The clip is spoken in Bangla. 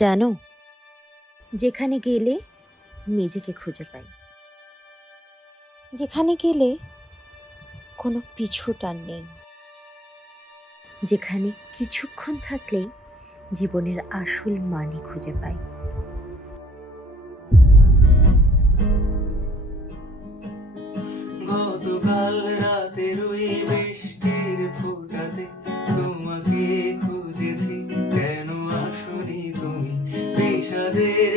জানো, যেখানে গেলে নিজেকে খুঁজে পাই, যেখানে গেলে কোনো পিছু টান নেই, যেখানে কিছুক্ষণ থাকলেই জীবনের আসল মানে খুঁজে পাই। গতকাল রাতের ওই বৃষ্টির ফোঁটাতে তোমাকে খুঁজেছি, কেন আসনি তুমি? বিষাদের